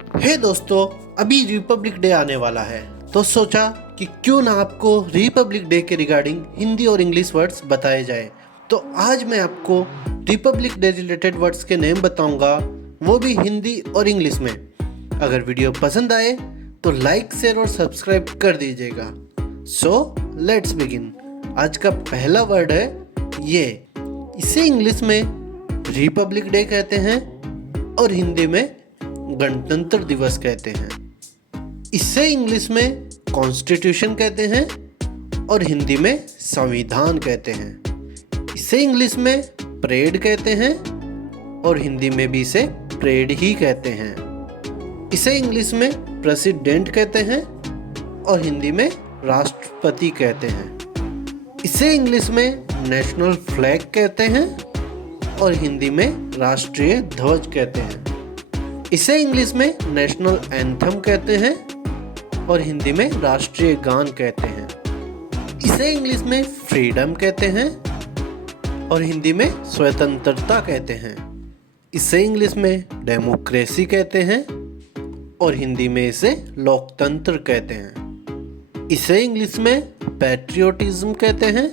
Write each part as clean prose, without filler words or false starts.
हे दोस्तों, अभी Republic day आने वाला है तो सोचा कि क्यों ना आपको रिपब्लिक डे के रिगार्डिंग हिंदी और इंग्लिश वर्ड्स बताए जाए। तो आज मैं आपको रिपब्लिक डे रिलेटेड वर्ड्स के नेम बताऊंगा, वो भी हिंदी और इंग्लिश में। अगर वीडियो पसंद आए तो लाइक, शेयर और सब्सक्राइब कर दीजिएगा। So let's begin. आज का पहला वर्ड है ये। इसे इंग्लिश में रिपब्लिक डे कहते हैं और हिंदी में गणतंत्र दिवस कहते हैं। इसे इंग्लिश में कॉन्स्टिट्यूशन कहते हैं और हिंदी में संविधान कहते हैं। इसे इंग्लिश में परेड कहते हैं और हिंदी में भी इसे परेड ही कहते हैं। इसे इंग्लिश में प्रेसिडेंट कहते हैं और हिंदी में राष्ट्रपति कहते हैं। इसे इंग्लिश में नेशनल फ्लैग कहते हैं और हिंदी में राष्ट्रीय ध्वज कहते हैं। इसे इंग्लिश में नेशनल एंथम कहते हैं और हिंदी में राष्ट्रीय गान कहते हैं। इसे इंग्लिश में फ्रीडम कहते हैं और हिंदी में स्वतंत्रता कहते हैं। इसे इंग्लिश में डेमोक्रेसी कहते हैं और हिंदी में इसे लोकतंत्र कहते हैं। इसे इंग्लिश में पैट्रियोटिज्म कहते हैं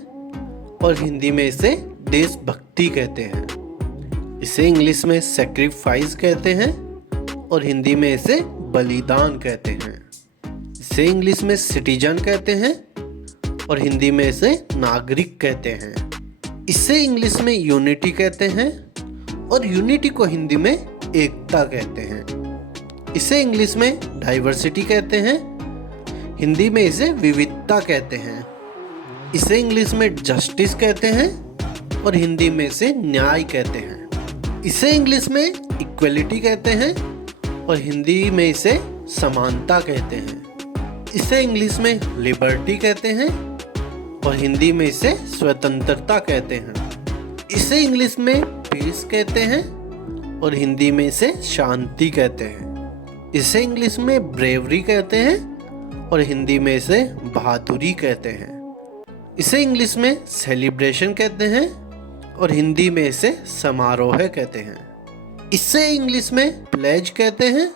और हिंदी में इसे देशभक्ति कहते हैं। इसे इंग्लिश में सैक्रिफाइस कहते हैं और हिंदी में इसे बलिदान कहते हैं। इसे इंग्लिश में सिटीजन कहते हैं और हिंदी में इसे नागरिक कहते हैं। इसे इंग्लिश में यूनिटी कहते हैं और यूनिटी को हिंदी में एकता कहते हैं। इसे इंग्लिश में डाइवर्सिटी कहते हैं, हिंदी में इसे विविधता कहते हैं। इसे इंग्लिश में जस्टिस कहते हैं और हिंदी में इसे न्याय कहते हैं। इसे इंग्लिश में इक्वलिटी कहते हैं और हिंदी में इसे समानता कहते हैं। इसे इंग्लिश में लिबर्टी कहते हैं और हिंदी में इसे स्वतंत्रता कहते हैं। इसे इंग्लिश में पीस कहते हैं और हिंदी में इसे शांति कहते हैं। इसे इंग्लिश में ब्रेवरी कहते हैं और हिंदी में इसे बहादुरी कहते हैं। इसे इंग्लिश में सेलिब्रेशन कहते हैं और हिंदी में इसे समारोह कहते हैं। इसे इंग्लिश में प्लेज कहते हैं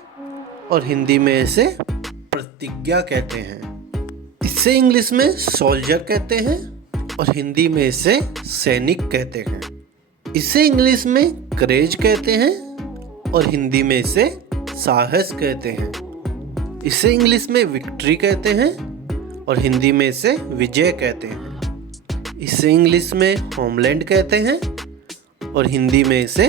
और हिंदी में इसे प्रतिज्ञा कहते हैं। इसे इंग्लिश में सोल्जर कहते हैं और हिंदी में इसे सैनिक कहते हैं। इसे इंग्लिश में करेज कहते हैं और हिंदी में इसे साहस कहते हैं। इसे इंग्लिश में विक्ट्री कहते हैं और हिंदी में इसे विजय कहते हैं। इसे इंग्लिश में होमलैंड कहते हैं और हिंदी में इसे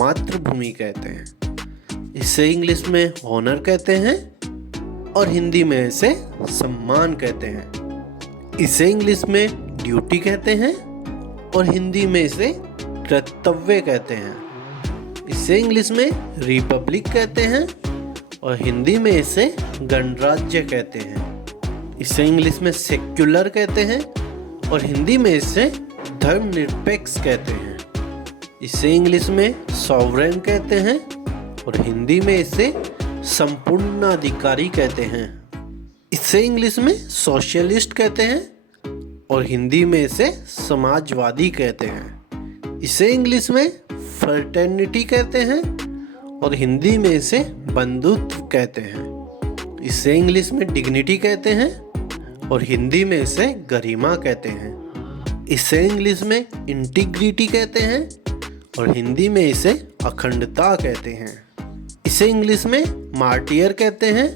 मातृभूमि कहते हैं। इसे इंग्लिश में ऑनर कहते हैं और हिंदी में इसे सम्मान कहते हैं। इसे इंग्लिश में ड्यूटी कहते हैं और हिंदी में इसे कर्तव्य कहते हैं। इसे इंग्लिश में रिपब्लिक कहते हैं और हिंदी में इसे गणराज्य कहते हैं। इसे इंग्लिश में सेक्युलर कहते हैं और हिंदी में इसे धर्मनिरपेक्ष कहते हैं। इसे इंग्लिश में सॉवरेन कहते हैं और हिंदी में इसे संपूर्ण अधिकारी कहते हैं। इसे इंग्लिश में सोशलिस्ट कहते हैं और हिंदी में इसे समाजवादी कहते हैं। इसे इंग्लिश में फ्रेटर्निटी कहते हैं और हिंदी में इसे बंधुत्व कहते हैं। इसे इंग्लिश में डिग्निटी कहते हैं और हिंदी में इसे गरिमा कहते हैं। इसे इंग्लिश में इंटीग्रिटी कहते हैं और हिंदी में इसे अखंडता कहते हैं। इसे इंग्लिश में मार्टियर कहते हैं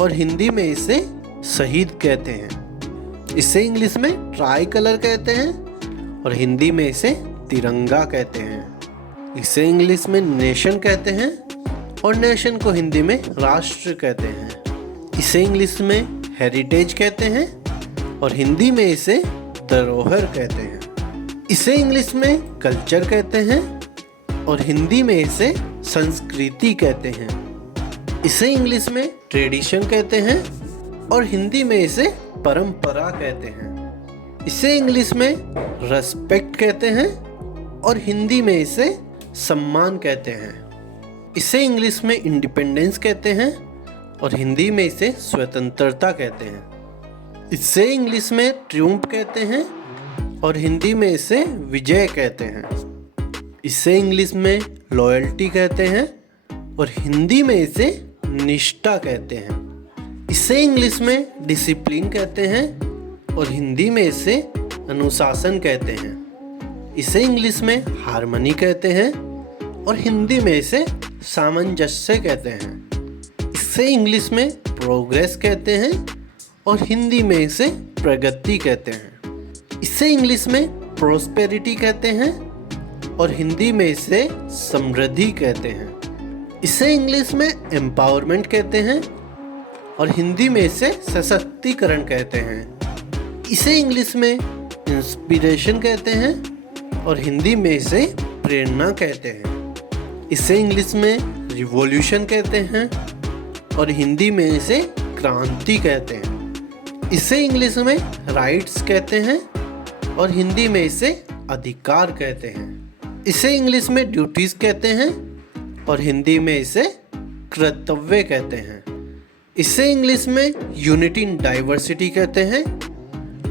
और हिंदी में इसे शहीद कहते हैं। इसे इंग्लिश में ट्राई कलर कहते हैं और हिंदी में इसे तिरंगा कहते हैं। इसे इंग्लिश में नेशन कहते हैं और नेशन को हिंदी में राष्ट्र कहते हैं। इसे इंग्लिश में हेरिटेज कहते हैं और हिंदी में इसे धरोहर कहते हैं। इसे इंग्लिश में कल्चर कहते हैं और हिंदी में इसे संस्कृति कहते हैं। इसे इंग्लिश में ट्रेडिशन कहते हैं और हिंदी में इसे परंपरा कहते हैं। इसे इंग्लिश में रेस्पेक्ट कहते हैं और हिंदी में इसे सम्मान कहते हैं। इसे इंग्लिश में इंडिपेंडेंस कहते हैं और हिंदी में इसे स्वतंत्रता कहते हैं। इसे इंग्लिश में ट्रिumph कहते हैं और हिंदी में इसे विजय कहते हैं। इसे इंग्लिश में लॉयल्टी कहते हैं और हिंदी में इसे निष्ठा कहते हैं। इसे इंग्लिश में डिसिप्लिन कहते हैं और हिंदी में इसे अनुशासन कहते हैं। इसे इंग्लिश में हार्मनी कहते हैं और हिंदी में इसे सामंजस्य कहते हैं। इसे इंग्लिश में प्रोग्रेस कहते हैं और हिंदी में इसे प्रगति कहते हैं। इसे इंग्लिश में प्रोस्पेरिटी कहते हैं और हिंदी में इसे समृद्धि कहते हैं। इसे इंग्लिश में एम्पावरमेंट कहते हैं और हिंदी में इसे सशक्तिकरण कहते हैं। इसे इंग्लिश में इंस्पिरेशन कहते हैं और हिंदी में इसे प्रेरणा कहते हैं। इसे इंग्लिश में रिवॉल्यूशन कहते हैं और हिंदी में इसे क्रांति कहते हैं। इसे इंग्लिश में राइट्स कहते हैं और हिंदी में इसे अधिकार कहते हैं। इसे इंग्लिश में ड्यूटीज कहते हैं और हिंदी में इसे कर्तव्य कहते हैं। इसे इंग्लिश में यूनिटी इन डाइवर्सिटी कहते हैं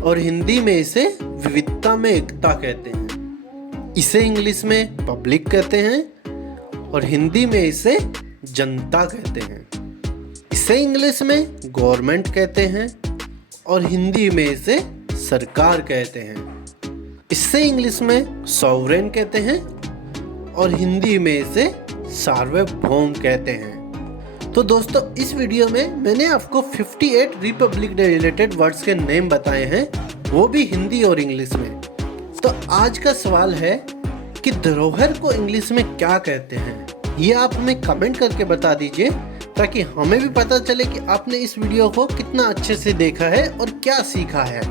और हिंदी में इसे विविधता में एकता कहते हैं। इसे इंग्लिश में पब्लिक कहते हैं और हिंदी में इसे जनता कहते हैं। इसे इंग्लिश में गवर्नमेंट कहते हैं और हिंदी में इसे सरकार कहते हैं। इसे इंग्लिश में सॉवरेन कहते हैं और हिंदी में इसे सार्वभौम कहते हैं। तो दोस्तों, इस वीडियो में मैंने आपको 58 रिपब्लिक डे रिलेटेड वर्ड्स के नेम बताए हैं, वो भी हिंदी और इंग्लिश में। तो आज का सवाल है कि धरोहर को इंग्लिश में क्या कहते हैं, ये आप हमें कमेंट करके बता दीजिए ताकि हमें भी पता चले कि आपने इस वीडियो को कितना अच्छे से देखा है और क्या सीखा है।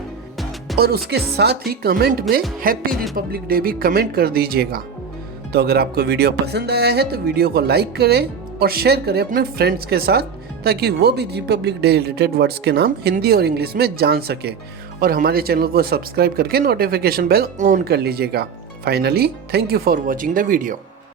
और उसके साथ ही कमेंट में हैप्पी रिपब्लिक डे भी कमेंट कर दीजिएगा। तो अगर आपको वीडियो पसंद आया है तो वीडियो को लाइक करें और शेयर करें अपने फ्रेंड्स के साथ ताकि वो भी रिपब्लिक डे रिलेटेड वर्ड्स के नाम हिंदी और इंग्लिश में जान सके। और हमारे चैनल को सब्सक्राइब करके नोटिफिकेशन बेल ऑन कर लीजिएगा। Finally, thank you for watching the video.